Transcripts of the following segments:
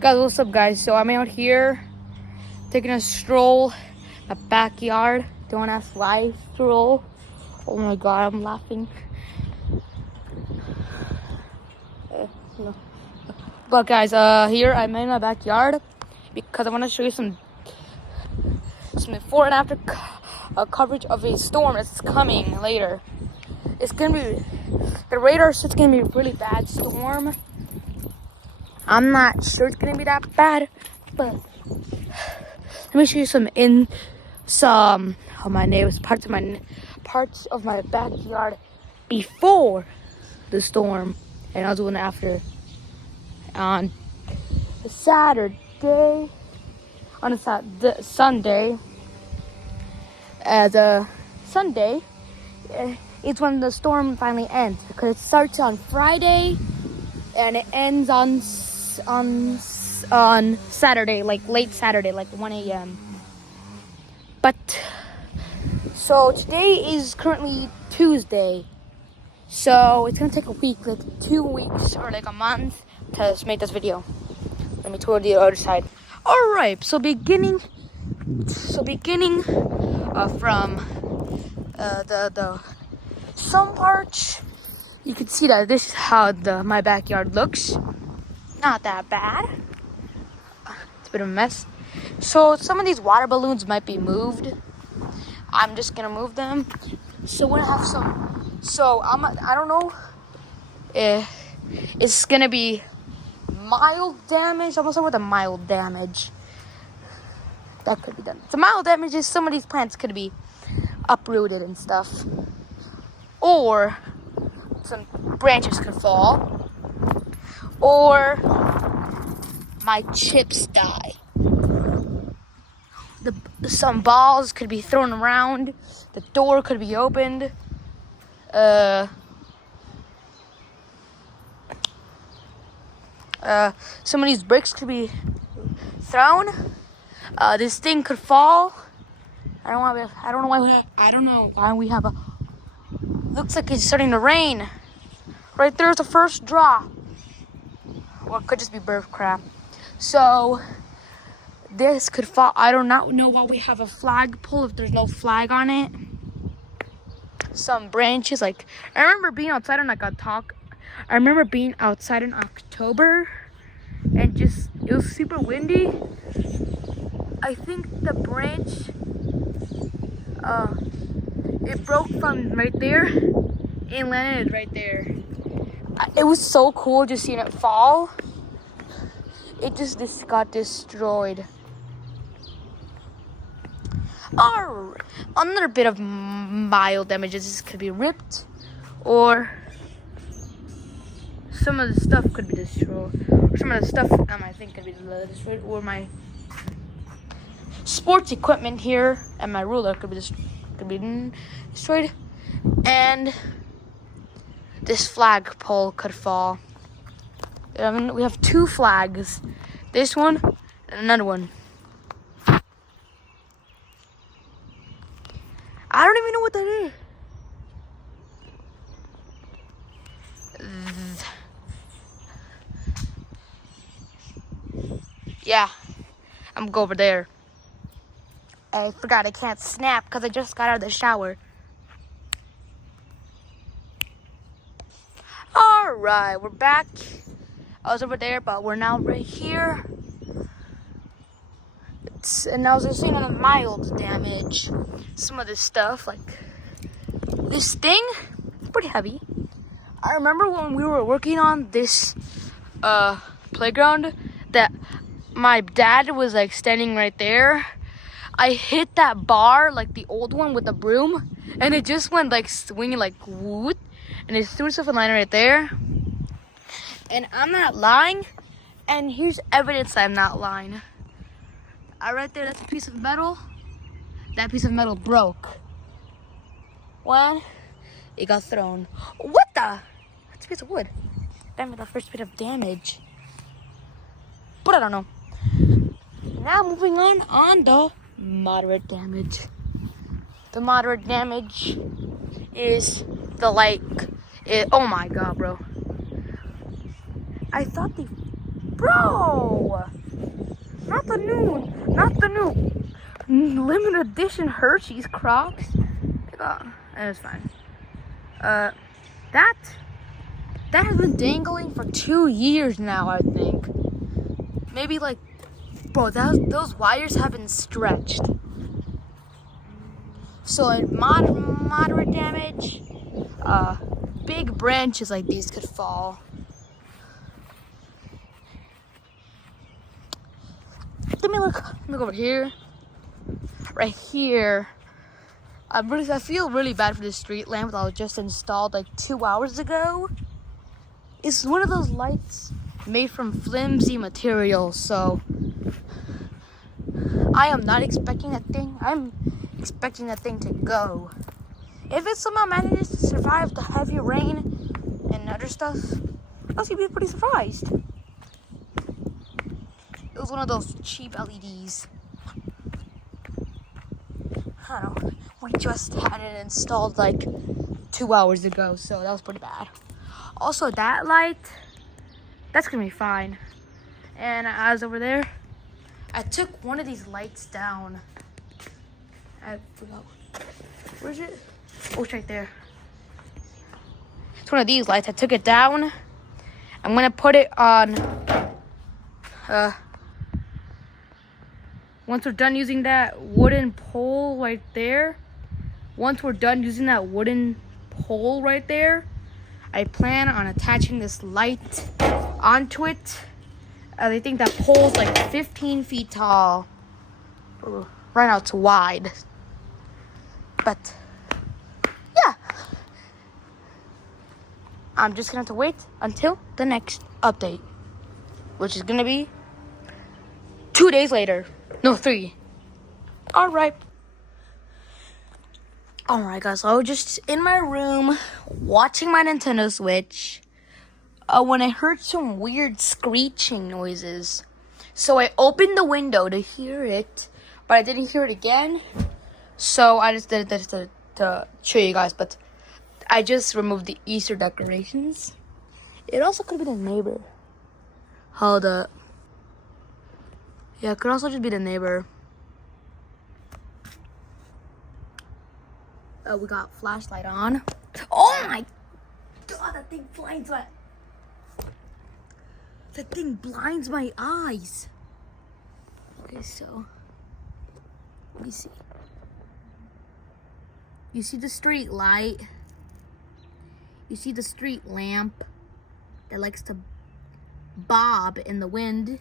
Guys, what's up, guys? So I'm out here taking a stroll, my backyard. Don't ask why stroll. Oh my god, I'm laughing. No. But guys, here I'm in my backyard because I want to show you some before and after coverage of a storm that's coming later. It's gonna be, the radar says it's gonna be a really bad storm. I'm not sure it's gonna be that bad, but let me show you parts of my backyard before the storm, and I'll do it after. On the Sunday, it's when the storm finally ends, because it starts on Friday and it ends on Saturday, like late Saturday, like 1 a.m. But so today is currently Tuesday, so it's gonna take a week, like 2 weeks or like a month to make this video. Let me tour the other side. All right, so beginning from the some parts, you can see that this is how my backyard looks. Not that bad. It's a bit of a mess. So some of these water balloons might be moved. I'm just gonna move them. So we're gonna have some. So I don't know. It's gonna be mild damage. I'm gonna start with a mild damage. That could be done. The mild damage is some of these plants could be uprooted and stuff, or some branches could fall, or my chips die. Some balls could be thrown around. The door could be opened. Some of these bricks could be thrown. This thing could fall. I don't know why we have a. Looks like it's starting to rain. Right there's the first drop. Or it could just be bird crap. So this could fall. I do not know why we have a flagpole if there's no flag on it. Some branches, like I remember being outside in October, and just it was super windy. I think the branch it broke from right there and landed right there. It was so cool just seeing it fall. It just got destroyed. Or another bit of mild damages. This could be ripped, or some of the stuff could be destroyed. Or some of the stuff I think could be destroyed. Or my sports equipment here and my ruler could be destroyed. And this flagpole could fall. We have two flags. This one and another one. I don't even know what that is. Yeah, I'm gonna go over there. I forgot I can't snap because I just got out of the shower. Alright, we're back. I was over there, but we're now right here. And I was just saying on the mild damage. Some of this stuff, like this thing, it's pretty heavy. I remember when we were working on this playground that my dad was like standing right there. I hit that bar, like the old one with the broom, and it just went like swinging like woot, and it threw itself a line right there. And I'm not lying, and here's evidence I'm not lying. Right there, that's a piece of metal. That piece of metal broke when it got thrown. What the? That's a piece of wood. That was the first bit of damage. But I don't know. Now moving on the moderate damage. The moderate damage is the oh my god, bro. I thought bro! freaking limited edition Hershey's Crocs. Oh, that's fine. That has been dangling for 2 years now, I think. Maybe like, bro, those wires have been stretched. So like moderate damage, big branches like these could fall. Let me look over here. Right here. I feel really bad for the street lamp that was just installed like 2 hours ago. It's one of those lights made from flimsy materials, so I am not expecting that thing. I'm expecting that thing to go. If it somehow manages to survive the heavy rain and other stuff, I'll be pretty surprised. It was one of those cheap LEDs. I don't know. We just had it installed like 2 hours ago, so that was pretty bad. Also, that light, that's gonna be fine. And I was over there. I took one of these lights down. I forgot. Where is it? Oh, it's right there. It's one of these lights. I took it down. I'm gonna put it on. Once we're done using that wooden pole right there, I plan on attaching this light onto it. I think that pole's like 15 feet tall. Right now it's wide. But, yeah. I'm just gonna have to wait until the next update, which is gonna be 2 days later. No, 3. Alright. Alright, guys. So I was just in my room watching my Nintendo Switch when I heard some weird screeching noises. So I opened the window to hear it, but I didn't hear it again. So I just did it to show you guys. But I just removed the Easter decorations. It also could be the neighbor. Hold up. Yeah, it could also just be the neighbor. We got flashlight on. Oh my god, that thing blinds my eyes. Okay, so let me see. You see the street light. You see the street lamp that likes to bob in the wind.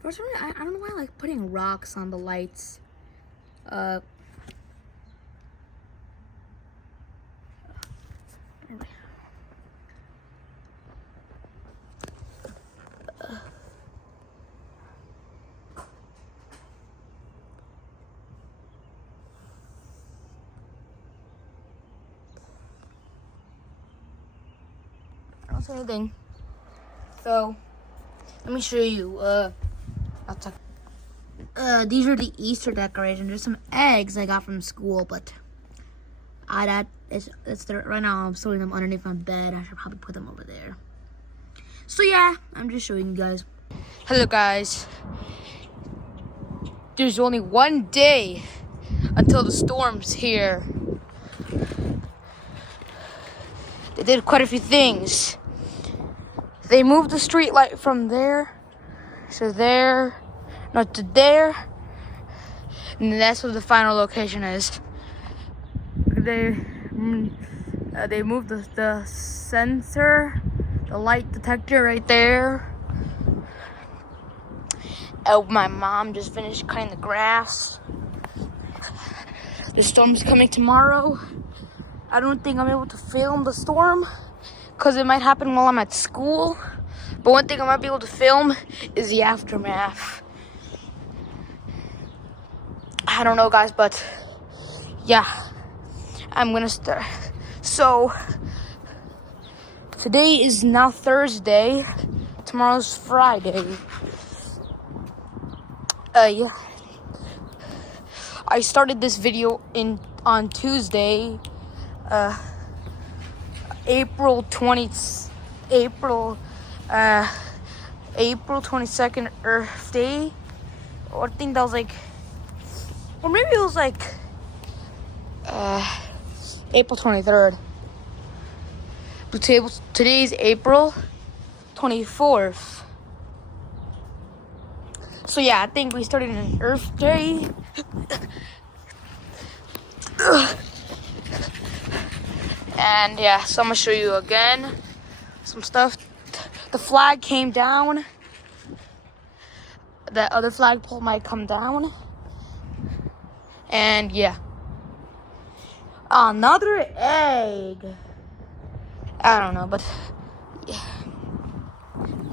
For some reason, I don't know why I like putting rocks on the lights. I don't see anything. So, let me show you. These are the Easter decorations. There's some eggs I got from school, but right now I'm storing them underneath my bed. I should probably put them over there. So yeah, I'm just showing you guys. Hello guys. There's only 1 day until the storm's here. They did quite a few things. They moved the street light from there to there, not to there, and that's what the final location is. They moved the sensor, the light detector right there. Oh, my mom just finished cutting the grass. The storm's coming tomorrow. I don't think I'm able to film the storm because it might happen while I'm at school. But one thing I might be able to film is the aftermath. I don't know, guys, but yeah, I'm gonna start. So today is now Thursday. Tomorrow's Friday. Yeah. I started this video on Tuesday, April 22nd, Earth Day. Or I think that was like, or maybe it was like April 23rd. But today's April 24th. So yeah, I think we started an Earth Day. And yeah, so I'm gonna show you again some stuff. The flag came down. That other flagpole might come down. And yeah. Another egg. I don't know, but yeah.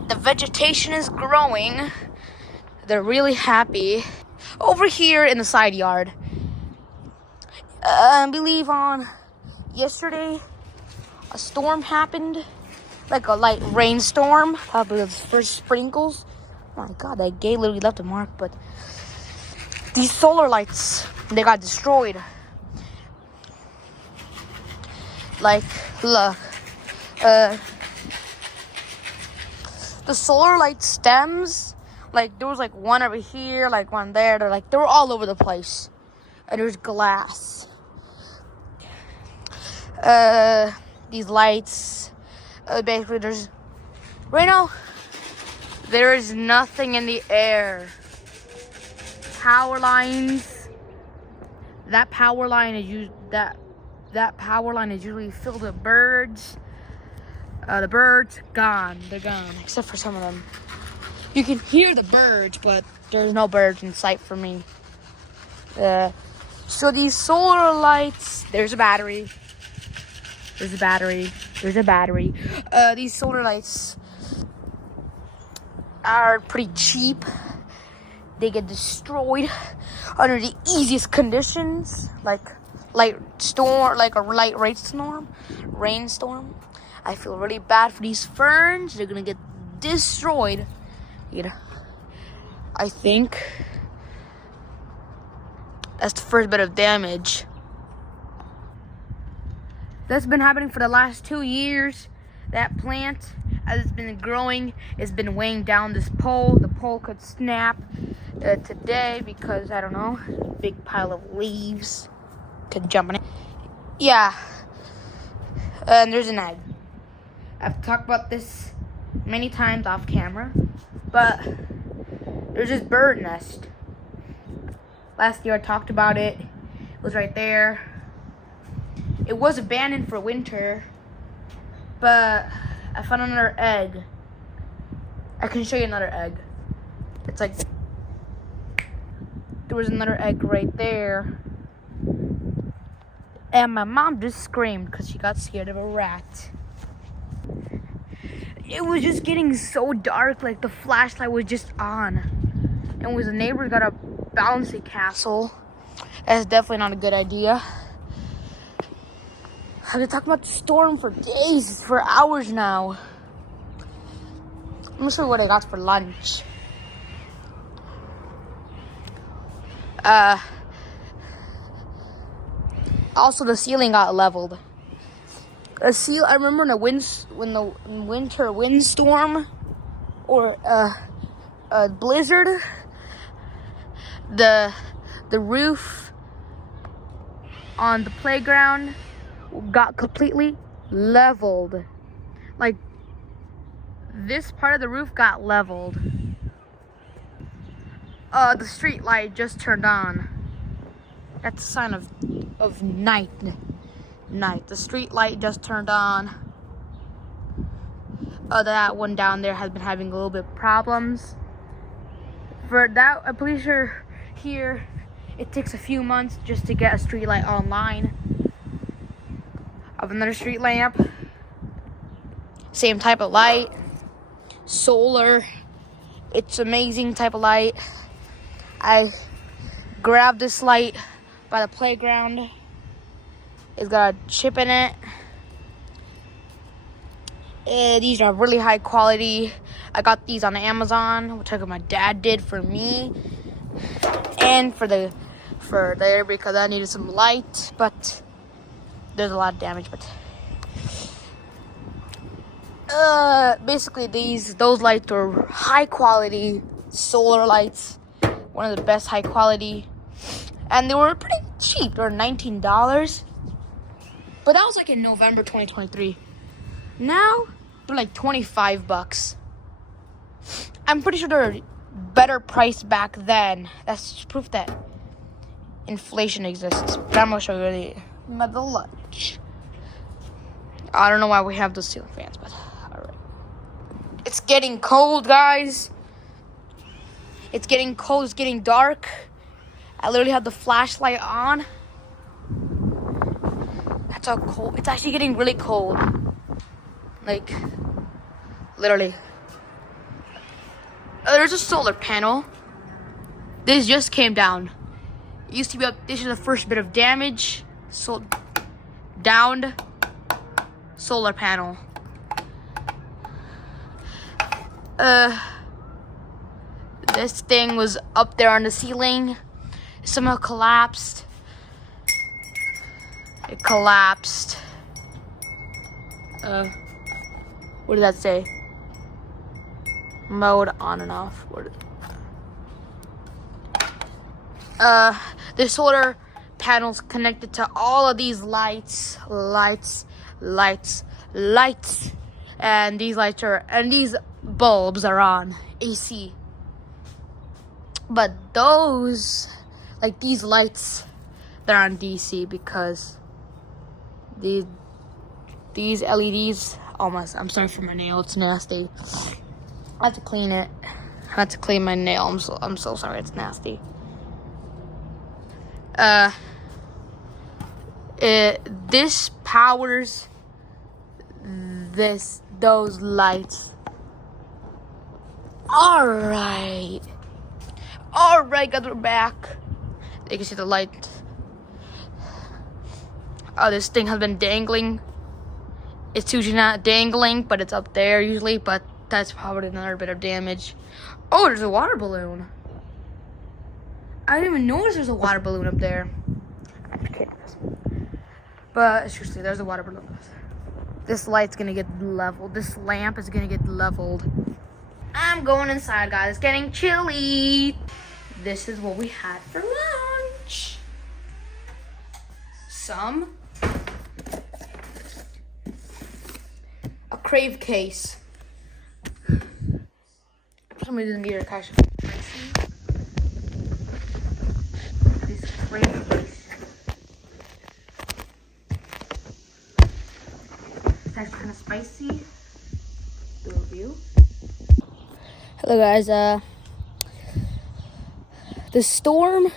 The vegetation is growing. They're really happy. Over here in the side yard. I believe on yesterday, a storm happened. Like a light rainstorm. Probably the first sprinkles. Oh my god, that gate literally left a mark. But these solar lights, they got destroyed. Like, look. The solar light stems, like there was like one over here, like one there. They were all over the place. And there's glass. These lights, basically there's, right now, there is nothing in the air. Power lines, that power line is usually filled with birds. The birds, gone. They're gone, except for some of them. You can hear the birds, but there's no birds in sight for me. So these solar lights, there's a battery. These solar lights are pretty cheap. They get destroyed under the easiest conditions, like a light rainstorm. I feel really bad for these ferns. They're gonna get destroyed. I think that's the first bit of damage. That's been happening for the last 2 years. That plant, as it's been growing, it's been weighing down this pole. The pole could snap today because, I don't know, big pile of leaves could jump on it. Yeah. And there's an egg. I've talked about this many times off camera, but there's this bird nest. Last year I talked about it. It was right there. It was abandoned for winter, but I found another egg. I can show you another egg. It's like, there was another egg right there. And my mom just screamed because she got scared of a rat. It was just getting so dark, like the flashlight was just on. And when the neighbors got a bouncy castle, that's definitely not a good idea. I've been talking about the storm for days, for hours now. I'm gonna show you what I got for lunch. Also, the ceiling got leveled. I remember in the winter windstorm or a blizzard, the roof on the playground got completely leveled. Like, this part of the roof got leveled. The street light just turned on. That's a sign of night. The street light just turned on. That one down there has been having a little bit of problems. For that, I'm pretty sure here it takes a few months just to get a street light online. Of another street lamp, same type of light, solar. It's amazing type of light. I grabbed this light by the playground. It's got a chip in it. These are really high quality. I got these on Amazon, which my dad did for me and for there because I needed some light, but there's a lot of damage. But basically those lights are high quality solar lights. One of the best high quality. And they were pretty cheap. They were $19. But that was like in November 2023. Now, they're like $25. I'm pretty sure they're better priced back then. That's just proof that inflation exists. But I'm gonna show you the lunch. I don't know why we have those ceiling fans, but alright. It's getting cold, guys. It's getting cold, it's getting dark. I literally have the flashlight on. That's how cold. It's actually getting really cold. Like, literally. There's a solar panel. This just came down. It used to be up. This is the first bit of damage. So, downed solar panel. This thing was up there on the ceiling. Somehow collapsed. It collapsed. What did that say? Mode on and off. The solar panels connected to all of these lights, and these these bulbs are on AC. But those, like these lights, they're on DC because these LEDs. Almost. I'm sorry for my nail. It's nasty. I have to clean it. I have to clean my nail. I'm so sorry. It's nasty. This powers those lights. All right, guys, we're back. You can see the light. Oh, this thing has been dangling. It's usually not dangling, but it's up there usually, but that's probably another bit of damage. Oh, there's a water balloon. I didn't even notice there's a water balloon up there. I'm just kidding. But seriously, there's a water balloon. This light's gonna get leveled. This lamp is gonna get leveled. I'm going inside, guys. It's getting chilly. This is what we had for lunch. A crave case. Somebody doesn't get a cash. This crave case. That's kind of spicy. The review. Hello, guys. The storm.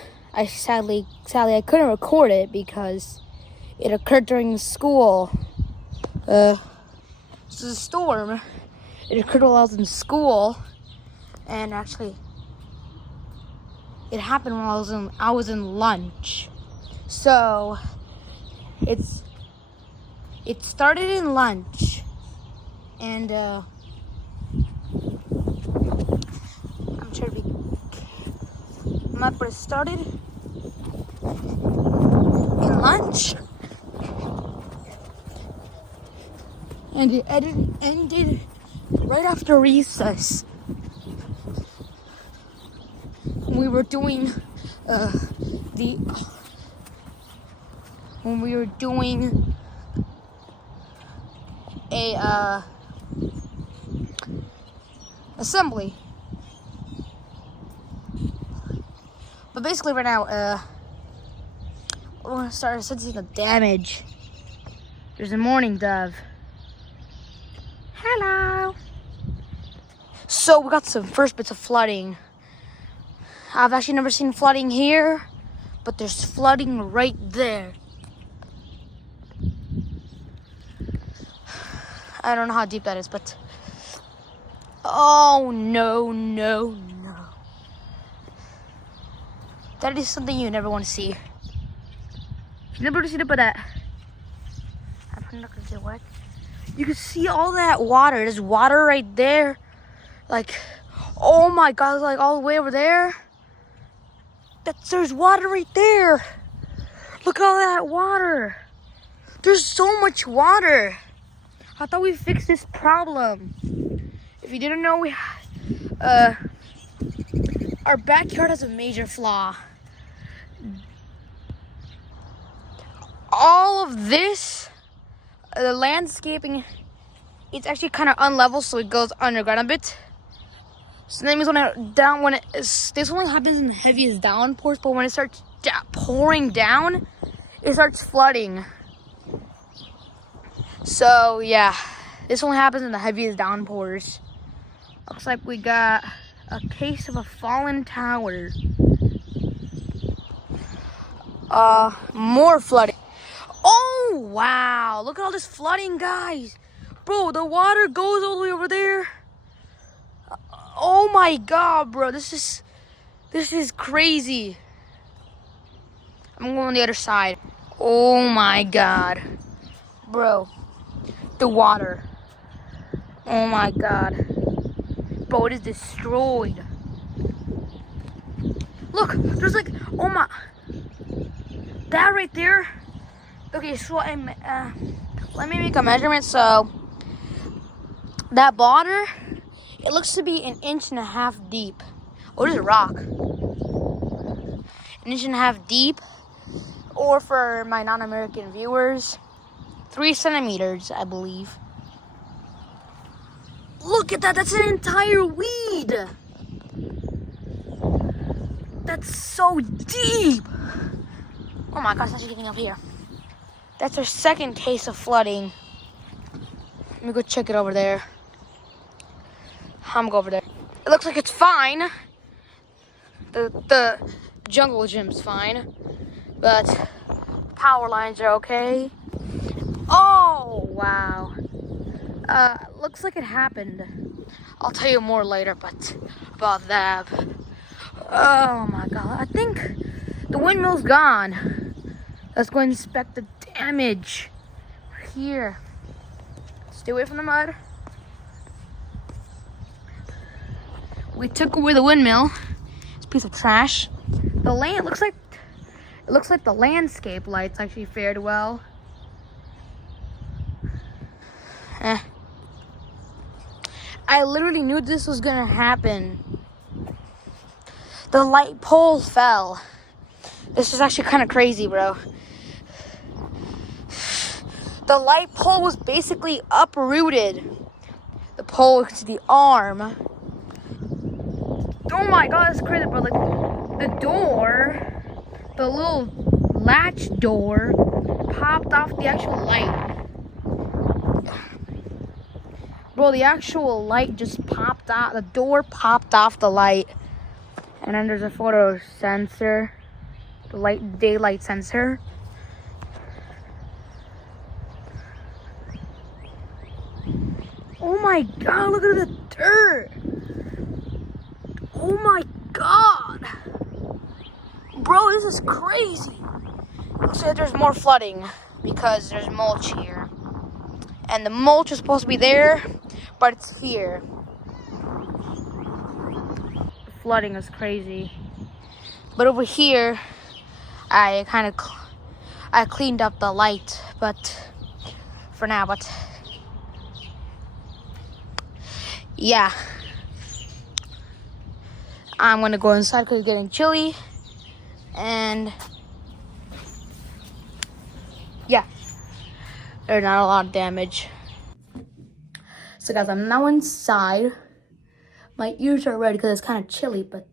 Sadly, I couldn't record it because it occurred during school. So the storm, it occurred while I was in school, and actually, it happened while I was in lunch. So it started in lunch, and I'm trying to be. But it started in lunch, and it ended right after recess. We were doing a assembly. But basically right now, we're gonna start sensing the damage. There's a mourning dove. Hello. So we got some first bits of flooding. I've actually never seen flooding here, but there's flooding right there. I don't know how deep that is, but oh no. That is something you never want to see. You never want to see it, but that. I'm not gonna say what. You can see all that water. There's water right there. Like, oh my God, like all the way over there. There's water right there. Look at all that water. There's so much water. I thought we fixed this problem. If you didn't know, our backyard has a major flaw. All of this, the landscaping, it's actually kind of unlevel, so it goes underground a bit. So that means this only happens in the heaviest downpours, but when it starts pouring down, it starts flooding. So yeah, this only happens in the heaviest downpours. Looks like we got a case of a fallen tower. More flooding. Oh wow, look at all this flooding, guys. Bro, the water goes all the way over there. Oh my god, bro, this is crazy. I'm going on the other side. Oh my god. Bro, the water. Oh my god. Bro, it is destroyed. Look, there's like, oh my. That right there. Okay, so let me make a measurement. So, that water, it looks to be 1.5 inches deep. Oh, there's a rock. 1.5 inches deep. Or for my non-American viewers, 3 centimeters, I believe. Look at that, that's an entire weed. That's so deep. Oh my gosh, that's getting up here. That's our second case of flooding. Let me go check it over there. I'm gonna go over there. It looks like it's fine. The jungle gym's fine, but power lines are okay. Oh wow. Looks like it happened. I'll tell you more later, but about that. Oh my god, I think the windmill's gone. Let's go inspect the damage. We're here. Stay away from the mud. We took away the windmill. It's a piece of trash. The land looks like the landscape lights actually fared well. I literally knew this was gonna happen. The light pole fell. This is actually kind of crazy, bro. The light pole was basically uprooted. The pole to the arm. Oh my god, that's crazy, bro. Like, the door, the little latch door, popped off the actual light. Bro, the actual light just popped out. The door popped off the light. And then there's a photo sensor. The daylight sensor. Oh my god, look at the dirt. Oh my god. Bro, this is crazy. Looks like there's more flooding because there's mulch here. And the mulch is supposed to be there, but it's here. The flooding is crazy. But over here, I cleaned up the light, but for now, but yeah. I'm gonna go inside because it's getting chilly. And yeah, there's not a lot of damage. So guys, I'm now inside. My ears are red because it's kind of chilly, but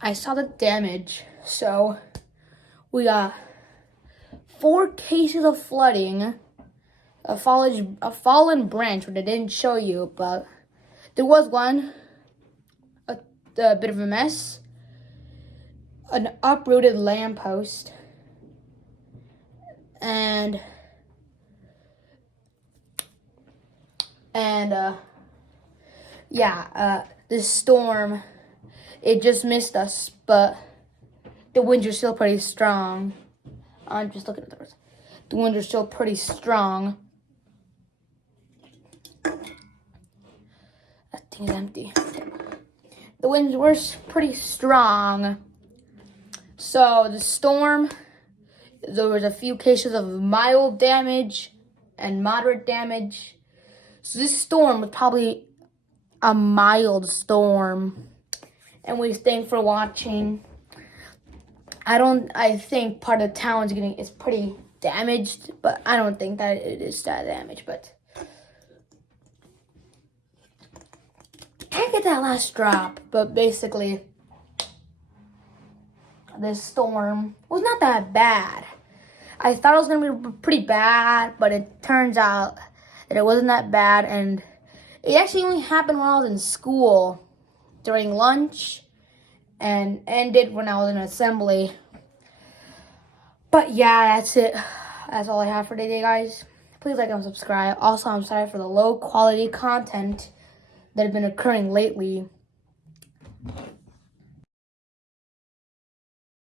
I saw the damage. So we got 4 cases of flooding, a fallen branch, which I didn't show you, but there was one, a bit of a mess, an uprooted lamppost, and this storm, it just missed us, but the winds are still pretty strong. I'm just looking at the words. The winds are still pretty strong. That thing is empty. The winds were pretty strong. So the storm, there was a few cases of mild damage and moderate damage. So this storm was probably a mild storm. And we thank for watching. I think part of the town is pretty damaged, but I don't think that it is that damaged, but can't get that last drop. But basically, this storm was not that bad. I thought it was gonna be pretty bad, but it turns out that it wasn't that bad, and it actually only happened when I was in school during lunch and ended when I was in assembly. But yeah, that's it. That's all I have for today, guys. Please like and subscribe. Also, I'm sorry for the low quality content that has been occurring lately.